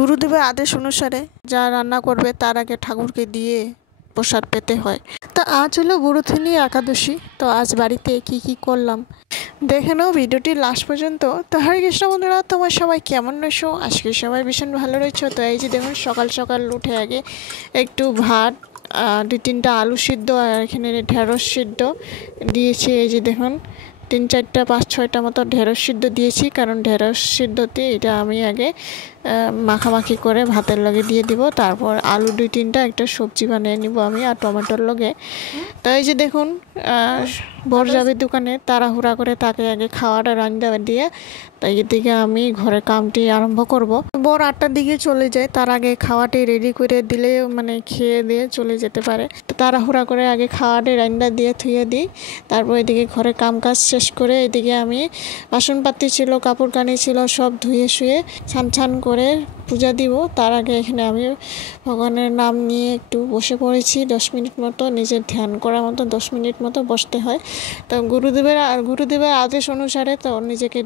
গুরুদেবের আদেশ অনুসারে যা রান্না করবে তার আগে ঠাকুরকে দিয়ে প্রসাদ পেতে হয়। তো আজ হলো গুরুথিনী একাদশী। তো আজ বাড়িতে কি কি করলাম দেখে নাও ভিডিওটি লাস্ট পর্যন্ত। তো হরে কৃষ্ণ বন্ধুরা, তোমার সবাই কেমন রয়েছো? আজকে সবাই ভীষণ ভালো রয়েছো। তো এই যে দেখুন সকাল সকাল উঠে আগে একটু ভাত, 2-3টা আলু সিদ্ধ আর এখানে ঢেঁড়স সিদ্ধ দিয়েছি। এই যে দেখুন 3-4টা 5-6টা মতো ঢেঁড়স সিদ্ধ দিয়েছি, কারণ ঢেঁড়স সিদ্ধতে এটা আমি আগে মাখামাখি করে ভাতের লগে দিয়ে দিব। তারপর আলু 2-3টা একটা সবজি বানিয়ে নিব আমি আর টমেটোর লগে। তো এই যে দেখুন বর যাবে দোকানে, তাড়াহুড়া করে তাকে আগে খাওয়াটা রান্না দিয়ে তাই এদিকে আমি ঘরের কামটি আরম্ভ করব। বর 8টার দিকে চলে যায়, তার আগে খাওয়াটি রেডি করে দিলে মানে খেয়ে দিয়ে চলে যেতে পারে। তো তাড়াহুড়া করে আগে খাওয়াটি রান্না দিয়ে থুয়ে দিই। তারপর এদিকে ঘরে কাম কাজ শেষ করে এদিকে আমি বাসনপাতি ছিল, কাপড় কানি ছিল, সব ধুয়ে শুয়ে ছান করে পূজা দিব। তার আগে এখানে আমি ভগবানের নাম নিয়ে একটু বসে পড়েছি 10 মিনিট মতো, নিজের ধ্যান করার মতো 10 মিনিট মতো বসতে হয়। তো গুরুদেবের আদেশ অনুসারে তো নিজেকে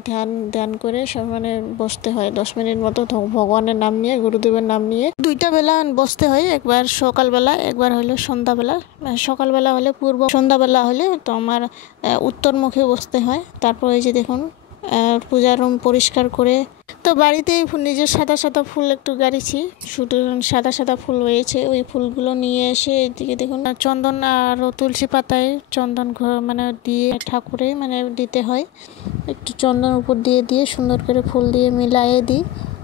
ধ্যান করে সব মানে বসতে হয় 10 মিনিট মতো ভগবানের নাম নিয়ে, গুরুদেবের নাম নিয়ে। 2টা বেলা বসতে হয়, একবার সকালবেলা একবার হলো সন্ধ্যাবেলা। সকালবেলা হলে পূর্ব, সন্ধ্যাবেলা হলে তো আমার উত্তর মুখে বসতে হয়। তারপর এই যে দেখুন পূজার রুম পরিষ্কার করে, তো বাড়িতেই নিজের সাদা সাদা ফুল একটু গাড়িছি, শুধু সাদা সাদা ফুল রয়েছে, ওই ফুলগুলো নিয়ে এসে এদিকে দেখুন চন্দন আর তুলসী পাতায় চন্দন মানে দিয়ে ঠাকুরে মানে দিতে হয়। একটু চন্দন উপর দিয়ে সুন্দর করে ফুল দিয়ে মিলাইয়ে দিই।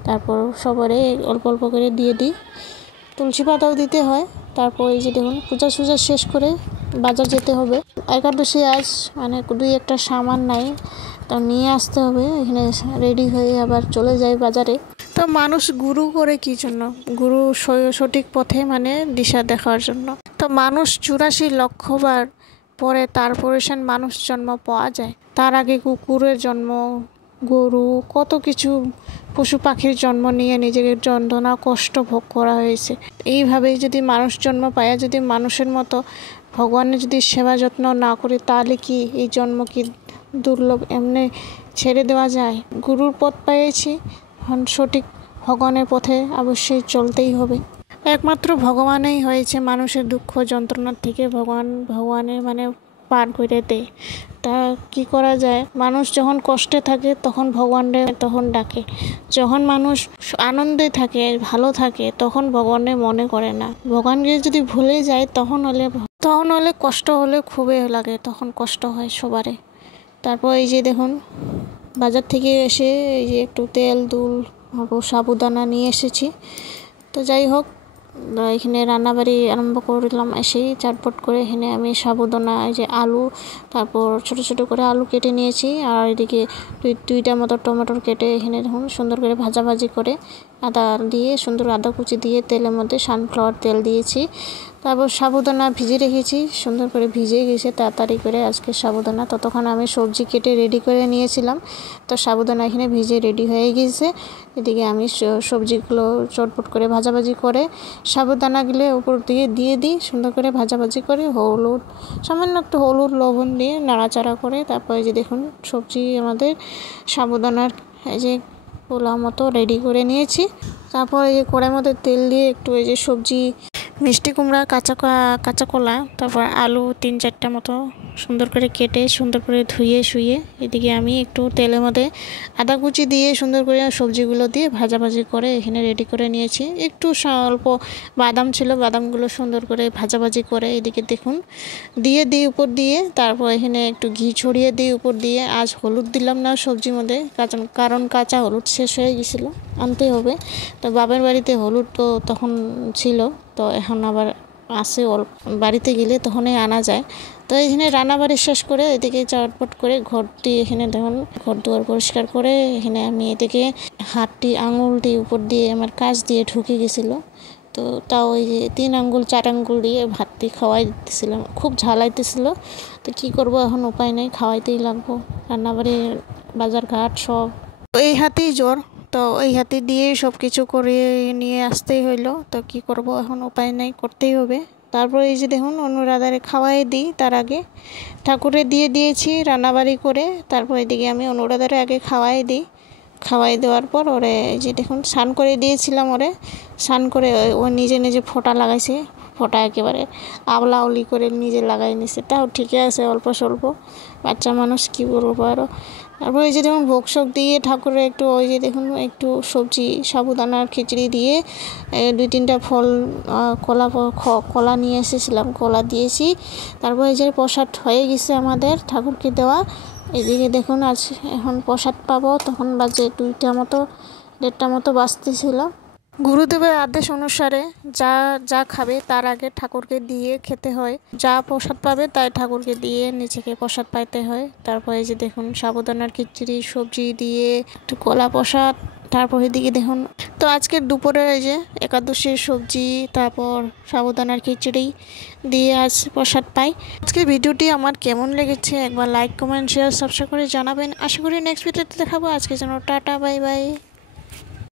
তারপর সবারে অল্প অল্প করে দিয়ে দিই, তুলসী পাতাও দিতে হয়। তারপর এই যে দেখুন পূজা শেষ করে বাজার যেতে হবে। একাদশী আজ মানে 2-1টা সামান নাই, তো নিয়ে আসতে হবে। এখানে রেডি হয়ে আবার চলে যায় বাজারে। তো মানুষ গুরু করে কি জন্য? গুরু সঠিক পথে মানে দিশা দেখার জন্য। তো মানুষ 84 লক্ষবার পরে তারপরে মানুষ জন্ম পাওয়া যায়। তার আগে কুকুরের জন্ম, গরু, কত কিছু পশু পাখির জন্ম নিয়ে নিজেদের যন্ত্রণা কষ্ট ভোগ করা হয়েছে। এইভাবেই যদি মানুষ জন্ম পায়, যদি মানুষের মতো ভগবানের যদি সেবা যত্ন না করি, তাহলে কি এই জন্ম কি দুর্লভ এমনি ছেড়ে দেওয়া যায়? গুরুর পথ পেয়েছি, সঠিক ভগবানের পথে অবশ্যই চলতেই হবে। একমাত্র ভগবানই হয়েছে মানুষের দুঃখ যন্ত্রণার থেকে ভগবানের মানে পার করে দেয়। তা কি করা যায়? মানুষ যখন কষ্টে থাকে তখন ভগবানের তখন ডাকে, যখন মানুষ আনন্দে থাকে ভালো থাকে তখন ভগবানের মনে করে না। ভগবানকে যদি ভুলে যায় তখন হলে কষ্ট হলে খুবই লাগে, তখন কষ্ট হয় সবারই। তারপর এই যে দেখুন বাজার থেকে এসে এই যে একটু তেল দুল সাবুদানা নিয়ে এসেছি। তো যাই হোক এখানে রান্নাবাড়ি আরম্ভ করলাম। এসেই চটপট করে এখানে আমি সাবুদানা, এই যে আলু, তারপর ছোট ছোট করে আলু কেটে নিয়েছি, আর এদিকে 2টা মতো টমেটোর কেটে এখানে দেখুন সুন্দর করে ভাজাভাজি করে আদা দিয়ে সুন্দর আদা কুচি দিয়ে তেলের মধ্যে সানফ্লাওয়ার তেল দিয়েছি। তারপর সাবুদানা ভিজে রেখেছি, সুন্দর করে ভিজে গেছে তাড়াতাড়ি করে আজকে সাবুদানা। ততক্ষণ আমি সবজি কেটে রেডি করে নিয়েছিলাম। তো সাবুদানা এখানে ভিজে রেডি হয়ে গেছে। এদিকে আমি সবজিগুলো চটপট করে ভাজাভাজি করে সাবুদানাগুলো উপর দিয়ে দিই, সুন্দর করে ভাজাভাজি করে হলুদ, সামান্য একটু হলুদ লবণ দিয়ে নাড়াচাড়া করে তারপর এই যে দেখুন সবজি আমাদের সাবুদানার এই যে পোলা মতো রেডি করে নিয়েছি। তারপর এই যে কড়াইয়ের মধ্যে তেল দিয়ে একটু এই যে সবজি, মিষ্টি কুমড়া, কাঁচা কলা, তারপর আলু 3-4টা মতো সুন্দর করে কেটে সুন্দর করে ধুয়ে শুয়ে এদিকে আমি একটু তেলের মধ্যে আদা কুচি দিয়ে সুন্দর করে সবজিগুলো দিয়ে ভাজাভাজি করে এখানে রেডি করে নিয়েছি। একটু অল্প বাদাম ছিল, বাদামগুলো সুন্দর করে ভাজাভাজি করে এদিকে দেখুন দিয়ে উপর দিয়ে, তারপর এখানে একটু ঘি ছড়িয়ে দিই উপর দিয়ে। আজ হলুদ দিলাম না সবজির মধ্যে, কারণ কাঁচা হলুদ শেষ হয়ে গেছিলো, আনতে হবে। তো বাবার বাড়িতে হলুদ তো তখন ছিল, তো এখন আবার আসে বাড়িতে গেলে তখনই আনা যায়। তো এখানে রান্নাবাড়ি শেষ করে এদিকে চটপট করে ঘরটি এখানে দেখুন ঘর দুয়ার পরিষ্কার করে এখানে আমি এদিকে আঙুলটি উপর দিয়ে আমার কাজ দিয়ে ঢুকে গেছিলো। তো তাও ওই যে 3 আঙ্গুল 4 আঙ্গুল দিয়ে ভাতটি খাওয়াই দিতেছিলাম, খুব ঝালাইতেছিল। তো কি করব, এখন উপায় নেই, খাওয়াইতেই লাগবো। রান্নাবাড়ি বাজার ঘাট সব এই হাতেই জ্বর, তো এই হাতে দিয়ে সব কিছু করে নিয়ে আসতেই হইলো। তো কি করব, এখন উপায় নেই, করতেই হবে। তারপর এই যে দেখুন অনুরাধারে খাওয়াই দিই, তার আগে ঠাকুরে দিয়েছি রান্নাবাড়ি করে। তারপর এদিকে আমি অনুরাধারে আগে খাওয়াই দিই, খাওয়াই দেওয়ার পর ওরে এই যে দেখুন স্নান করে দিয়েছিলাম, ওরে স্নান করে ও নিজে নিজে ফোঁটা লাগাইছে, ফোঁটা একেবারে আওলা আউলি করে নিজে লাগাই নিছে। তাও ঠিকই আছে, অল্প স্বল্প, বাচ্চা মানুষ কী বলবো আরও। তারপর ওই যে দেখুন ভোগ শোক দিয়ে ঠাকুরের একটু ওই যে দেখুন একটু সবজি সাবুদানার খিচড়ি দিয়ে 2-3টা ফল কলা নিয়ে এসেছিলাম, কলা দিয়েছি। তারপর এই যে প্রসাদ হয়ে গেছে আমাদের ঠাকুরকে দেওয়া। এদিকে দেখুন আজ এখন প্রসাদ পাবো, তখন বাজে 1:30 মতো বাজতেছিল। গুরুদেবের আদেশ অনুসারে যা খাবে তার আগে ঠাকুরকে দিয়ে খেতে হয়, যা প্রসাদ পাবে তাই ঠাকুরকে দিয়ে নিজেকে প্রসাদ পাইতে হয়। তারপরে এই যে দেখুন সাবুদানার খিচড়ি সবজি দিয়ে একটু কলা প্রসাদ। তারপর এদিকে দেখুন তো আজকের দুপুরে এই যে একাদশীর সবজি তারপর সাবুদানার খিচড়ি দিয়ে আজ প্রসাদ পাই। আজকের ভিডিওটি আমার কেমন লেগেছে একবার লাইক কমেন্ট শেয়ার সাবস্ক্রাইব করে জানাবেন। আশা করি নেক্সট ভিডিওতে দেখাবো। আজকের জন্য টাটা, বাই বাই।